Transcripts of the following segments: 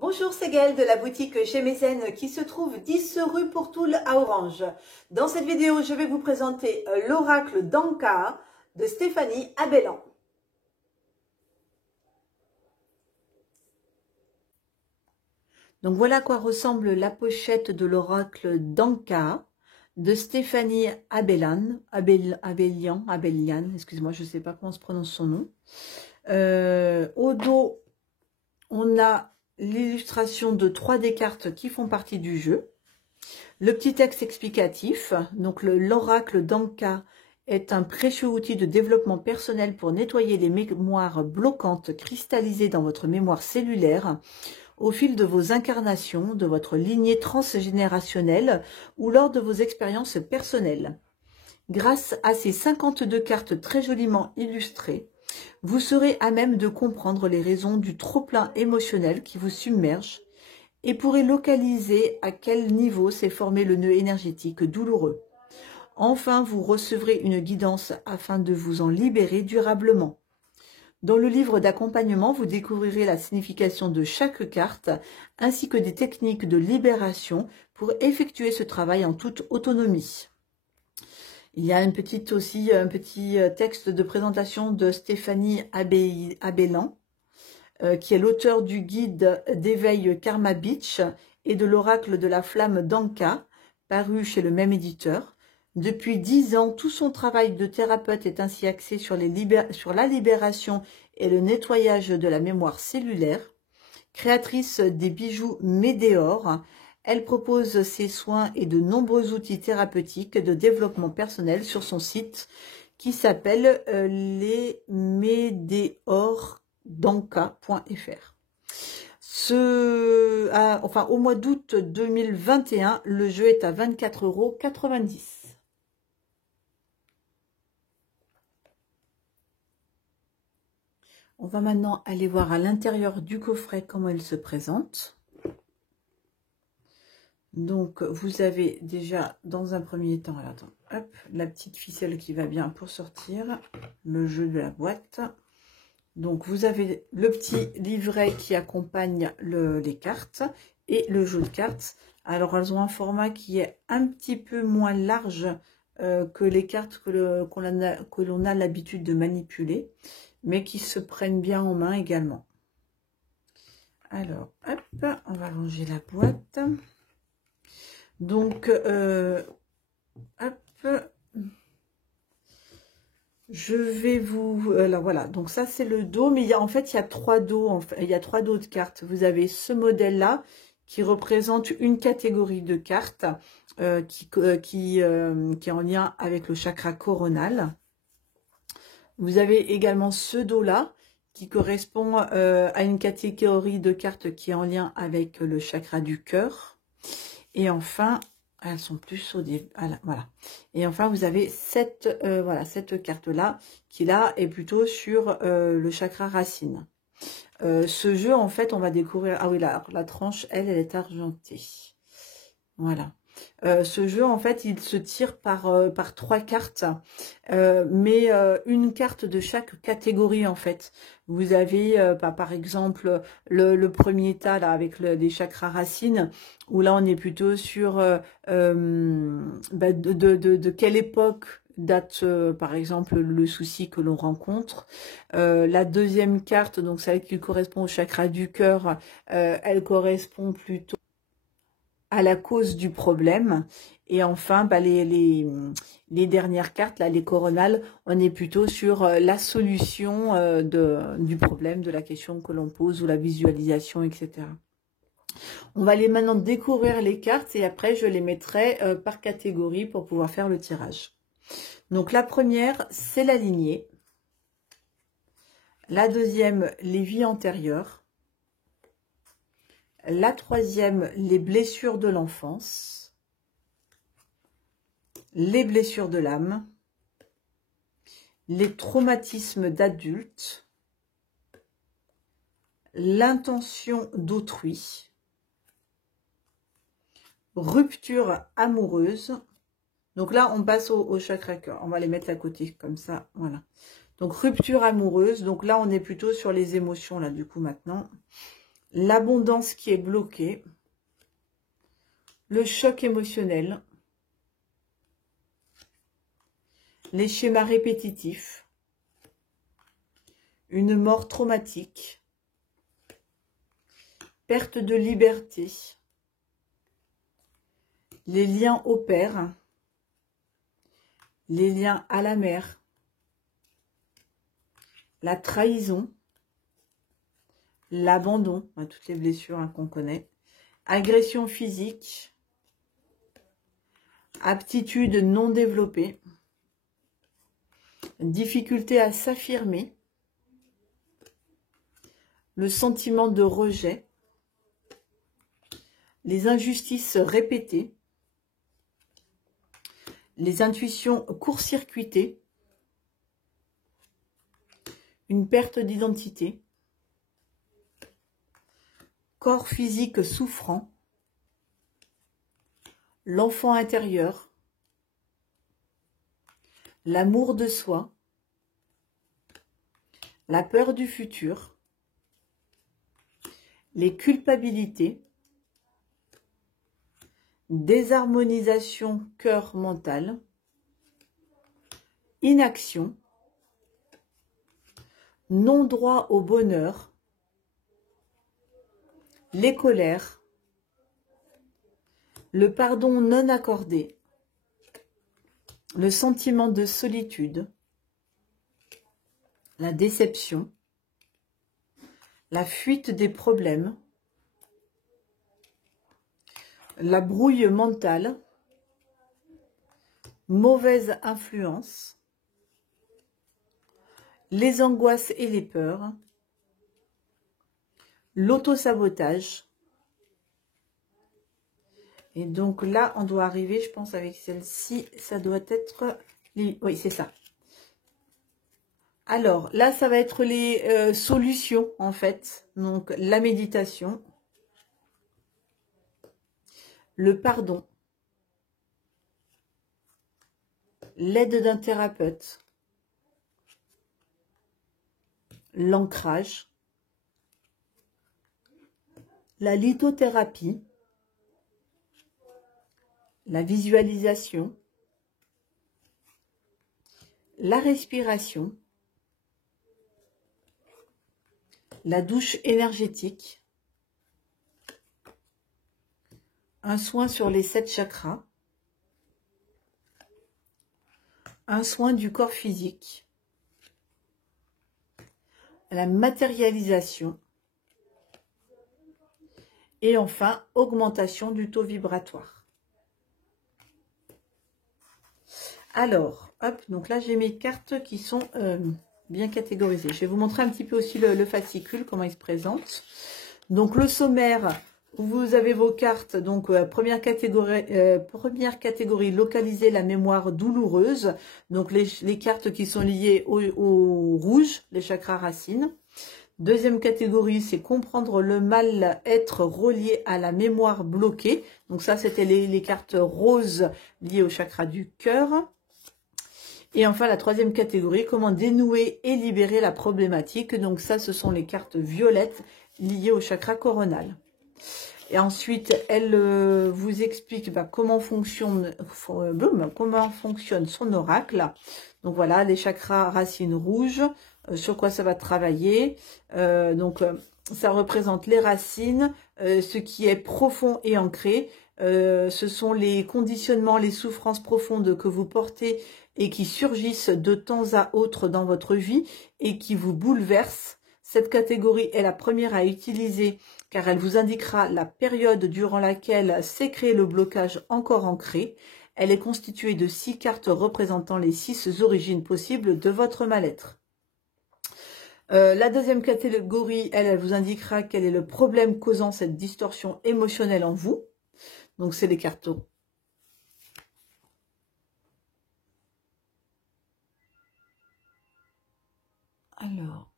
Bonjour, c'est Gaëlle de la boutique Chez Mécène qui se trouve 10 rue Pourtoul à Orange. Dans cette vidéo, je vais vous présenter l'oracle d'Anka de Stéphanie Abellan. Donc voilà à quoi ressemble la pochette de l'oracle d'Anka de Stéphanie Abellan, excusez-moi, je ne sais pas comment se prononce son nom. Au dos, on a l'illustration de 3 des cartes qui font partie du jeu. Le petit texte explicatif, donc l'oracle d'Anka est un précieux outil de développement personnel pour nettoyer les mémoires bloquantes cristallisées dans votre mémoire cellulaire au fil de vos incarnations, de votre lignée transgénérationnelle ou lors de vos expériences personnelles. Grâce à ces 52 cartes très joliment illustrées, vous serez à même de comprendre les raisons du trop-plein émotionnel qui vous submerge et pourrez localiser à quel niveau s'est formé le nœud énergétique douloureux. Enfin, vous recevrez une guidance afin de vous en libérer durablement. Dans le livre d'accompagnement, vous découvrirez la signification de chaque carte ainsi que des techniques de libération pour effectuer ce travail en toute autonomie. Il y a aussi un petit texte de présentation de Stéphanie Abellan, qui est l'auteur du guide d'éveil Karma Beach et de l'oracle de la flamme d'Anka, paru chez le même éditeur. Depuis 10 ans, tout son travail de thérapeute est ainsi axé sur la libération et le nettoyage de la mémoire cellulaire. Créatrice des bijoux Médéor, elle propose ses soins et de nombreux outils thérapeutiques de développement personnel sur son site qui s'appelle lesmédéordanka.fr. Au mois d'août 2021, le jeu est à 24,90 €. On va maintenant aller voir à l'intérieur du coffret comment il se présente. Donc, vous avez déjà, dans un premier temps, alors, hop, la petite ficelle qui va bien pour sortir, le jeu de la boîte. Donc, vous avez le petit livret qui accompagne les cartes et le jeu de cartes. Alors, elles ont un format qui est un petit peu moins large que les cartes que l'on a l'habitude de manipuler, mais qui se prennent bien en main également. Alors, hop, on va ranger la boîte. Donc, hop, je vais vous... alors voilà, donc ça c'est le dos, mais en fait il y a 3 dos, il y a 3 dos de cartes. Vous avez ce modèle-là qui représente une catégorie de cartes qui est en lien avec le chakra coronal. Vous avez également ce dos-là qui correspond à une catégorie de cartes qui est en lien avec le chakra du cœur. Et enfin, elles sont plus au début. Voilà. Et enfin, vous avez cette carte-là qui là est plutôt sur le chakra racine. Ce jeu, en fait, on va découvrir... Ah oui, la tranche, elle est argentée. Voilà. Ce jeu, en fait, il se tire par 3 cartes, mais une carte de chaque catégorie, en fait. Vous avez, par exemple, le premier tas, là, avec les chakras racines, où là, on est plutôt sur de quelle époque date, par exemple, le souci que l'on rencontre. La deuxième carte, donc celle qui correspond au chakra du cœur, elle correspond plutôt à la cause du problème. Et enfin, les dernières cartes, là, les coronales, on est plutôt sur la solution du problème, de la question que l'on pose ou la visualisation, etc. On va aller maintenant découvrir les cartes et après, je les mettrai par catégorie pour pouvoir faire le tirage. Donc, la première, c'est la lignée. La deuxième, les vies antérieures. La troisième, les blessures de l'enfance, les blessures de l'âme, les traumatismes d'adultes, l'intention d'autrui, rupture amoureuse. Donc là, on passe au chakra cœur. On va les mettre à côté, comme ça, voilà. Donc, rupture amoureuse. Donc là, on est plutôt sur les émotions, là, du coup, maintenant. l'abondance qui est bloquée, le choc émotionnel, les schémas répétitifs, une mort traumatique, perte de liberté, les liens au père, les liens à la mère, la trahison, l'abandon, toutes les blessures qu'on connaît, agression physique, aptitude non développée, difficulté à s'affirmer, le sentiment de rejet, les injustices répétées, les intuitions court-circuitées, une perte d'identité, corps physique souffrant, l'enfant intérieur, l'amour de soi, la peur du futur, les culpabilités, désharmonisation cœur-mental, inaction, non-droit au bonheur, les colères, le pardon non accordé, le sentiment de solitude, la déception, la fuite des problèmes, la brouille mentale, mauvaise influence, les angoisses et les peurs, l'autosabotage. Et donc là, on doit arriver, je pense, avec celle-ci, ça doit être... Oui, c'est ça. Alors, là, ça va être les solutions, en fait. Donc, la méditation, le pardon, l'aide d'un thérapeute, l'ancrage, la lithothérapie, la visualisation, la respiration, la douche énergétique, un soin sur les 7 chakras, un soin du corps physique, la matérialisation et enfin augmentation du taux vibratoire. Alors, hop, donc là j'ai mes cartes qui sont bien catégorisées. Je vais vous montrer un petit peu aussi le fascicule, comment il se présente. Donc le sommaire, vous avez vos cartes. Donc première catégorie, localiser la mémoire douloureuse. Donc les cartes qui sont liées au rouge, les chakras racines. Deuxième catégorie, c'est comprendre le mal-être relié à la mémoire bloquée. Donc ça, c'était les cartes roses liées au chakra du cœur. Et enfin, la troisième catégorie, comment dénouer et libérer la problématique. Donc ça, ce sont les cartes violettes liées au chakra coronal. Et ensuite, elle vous explique comment fonctionne son oracle. Donc voilà, les chakras racines rouges, sur quoi ça va travailler. Ça représente les racines, ce qui est profond et ancré. Ce sont les conditionnements, les souffrances profondes que vous portez et qui surgissent de temps à autre dans votre vie et qui vous bouleversent. Cette catégorie est la première à utiliser car elle vous indiquera la période durant laquelle s'est créé le blocage encore ancré. Elle est constituée de 6 cartes représentant les 6 origines possibles de votre mal-être. La deuxième catégorie, elle vous indiquera quel est le problème causant cette distorsion émotionnelle en vous. Donc, c'est les cartes. Alors.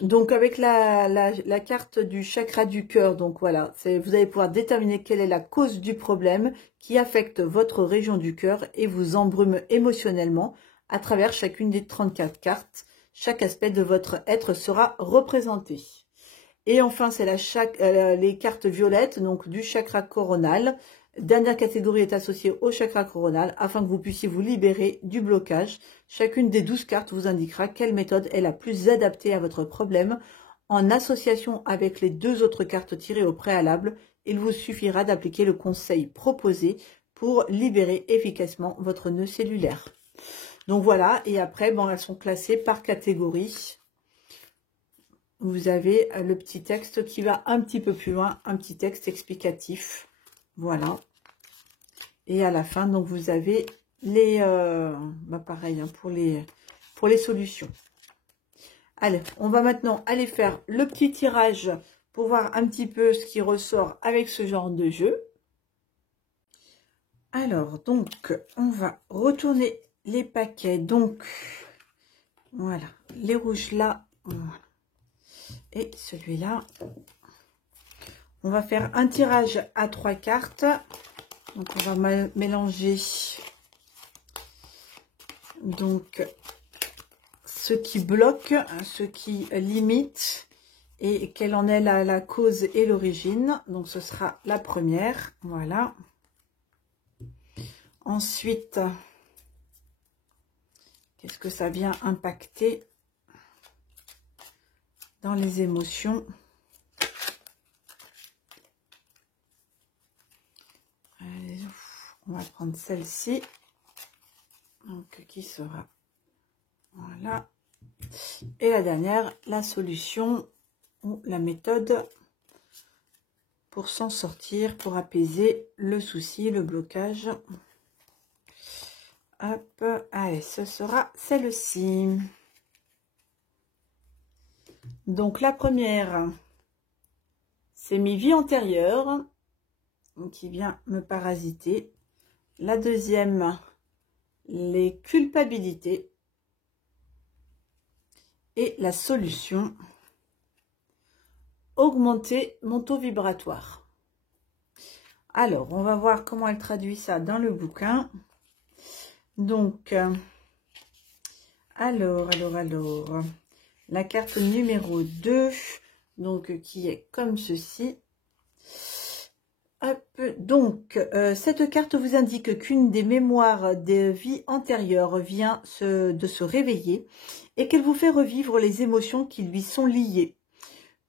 Donc avec la carte du chakra du cœur, donc voilà, vous allez pouvoir déterminer quelle est la cause du problème qui affecte votre région du cœur et vous embrume émotionnellement à travers chacune des 34 cartes chaque aspect de votre être sera représenté. Et enfin, c'est les cartes violettes, donc du chakra coronal. Dernière catégorie est associée au chakra coronal afin que vous puissiez vous libérer du blocage. Chacune des 12 cartes vous indiquera quelle méthode est la plus adaptée à votre problème. En association avec les 2 autres cartes tirées au préalable, il vous suffira d'appliquer le conseil proposé pour libérer efficacement votre nœud cellulaire. Donc voilà, et après, bon, elles sont classées par catégorie. Vous avez le petit texte qui va un petit peu plus loin, un petit texte explicatif. Voilà. Et à la fin, donc vous avez les... pareil, hein, pour les solutions. Allez, on va maintenant aller faire le petit tirage pour voir un petit peu ce qui ressort avec ce genre de jeu. Alors, donc, on va retourner les paquets. Donc, voilà, les rouges là, voilà. Et celui-là. On va faire un tirage à 3 cartes. Donc, on va mélanger donc ce qui bloque, ce qui limite et quelle en est la cause et l'origine. Donc, ce sera la première. Voilà. Ensuite, qu'est-ce que ça vient impacter dans les émotions? Allez, on va prendre celle-ci. Donc, qui sera? Voilà. Et la dernière, la solution ou la méthode pour s'en sortir, pour apaiser le souci, le blocage. Hop, allez, ce sera celle-ci. Donc la première, c'est mes vies antérieures qui vient me parasiter. La deuxième, les culpabilités. Et la solution, augmenter mon taux vibratoire. Alors, on va voir comment elle traduit ça dans le bouquin. Donc, alors, la carte numéro 2, donc qui est comme ceci. Hop, donc, cette carte vous indique qu'une des mémoires des vies antérieures vient de se réveiller et qu'elle vous fait revivre les émotions qui lui sont liées.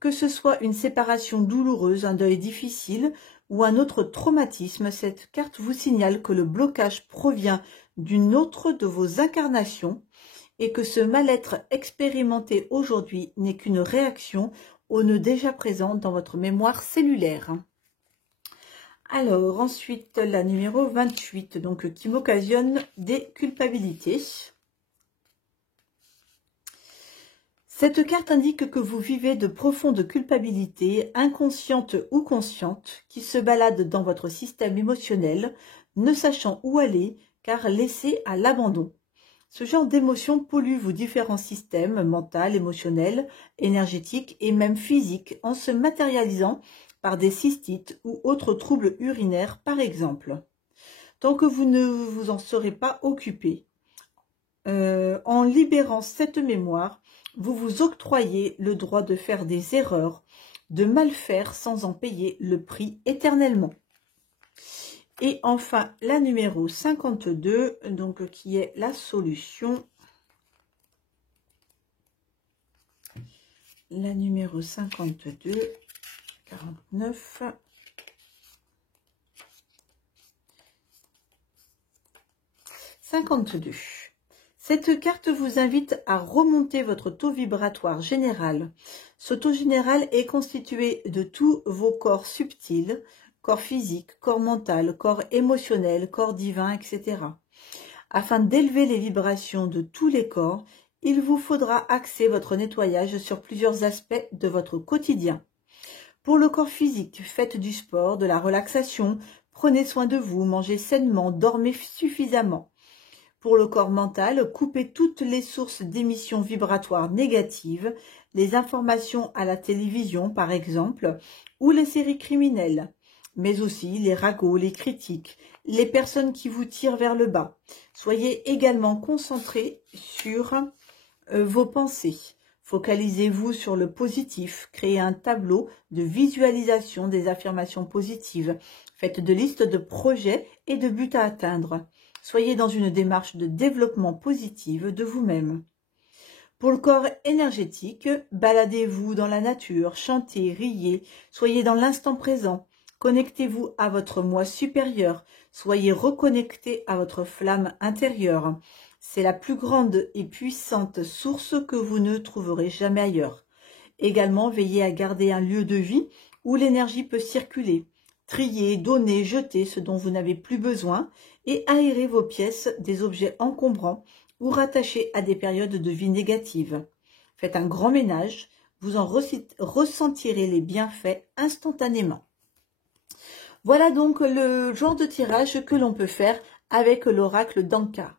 Que ce soit une séparation douloureuse, un deuil difficile ou un autre traumatisme, cette carte vous signale que le blocage provient d'une autre de vos incarnations et que ce mal-être expérimenté aujourd'hui n'est qu'une réaction aux nœuds déjà présents dans votre mémoire cellulaire. Alors, ensuite, la numéro 28, donc qui m'occasionne des culpabilités. Cette carte indique que vous vivez de profondes culpabilités, inconscientes ou conscientes, qui se baladent dans votre système émotionnel, ne sachant où aller, car laissées à l'abandon. Ce genre d'émotion pollue vos différents systèmes, mental, émotionnel, énergétique et même physique, en se matérialisant par des cystites ou autres troubles urinaires, par exemple. Tant que vous ne vous en serez pas occupé, en libérant cette mémoire, vous vous octroyez le droit de faire des erreurs, de mal faire sans en payer le prix éternellement. Et enfin, la numéro 52, donc qui est la solution. La numéro 52, 49. « 52. Cette carte vous invite à remonter votre taux vibratoire général. Ce taux général est constitué de tous vos corps subtils, corps physique, corps mental, corps émotionnel, corps divin, etc. Afin d'élever les vibrations de tous les corps, il vous faudra axer votre nettoyage sur plusieurs aspects de votre quotidien. Pour le corps physique, faites du sport, de la relaxation, prenez soin de vous, mangez sainement, dormez suffisamment. Pour le corps mental, coupez toutes les sources d'émissions vibratoires négatives, les informations à la télévision par exemple, ou les séries criminelles, mais aussi les ragots, les critiques, les personnes qui vous tirent vers le bas. Soyez également concentrés sur vos pensées. Focalisez-vous sur le positif. Créez un tableau de visualisation des affirmations positives. Faites de listes de projets et de buts à atteindre. Soyez dans une démarche de développement positif de vous-même. Pour le corps énergétique, baladez-vous dans la nature, chantez, riez, soyez dans l'instant présent. Connectez-vous à votre moi supérieur. Soyez reconnecté à votre flamme intérieure. C'est la plus grande et puissante source que vous ne trouverez jamais ailleurs. Également, veillez à garder un lieu de vie où l'énergie peut circuler. Triez, donnez, jetez ce dont vous n'avez plus besoin et aérez vos pièces des objets encombrants ou rattachés à des périodes de vie négatives. Faites un grand ménage, vous en ressentirez les bienfaits instantanément. Voilà donc le genre de tirage que l'on peut faire avec l'oracle d'Anka.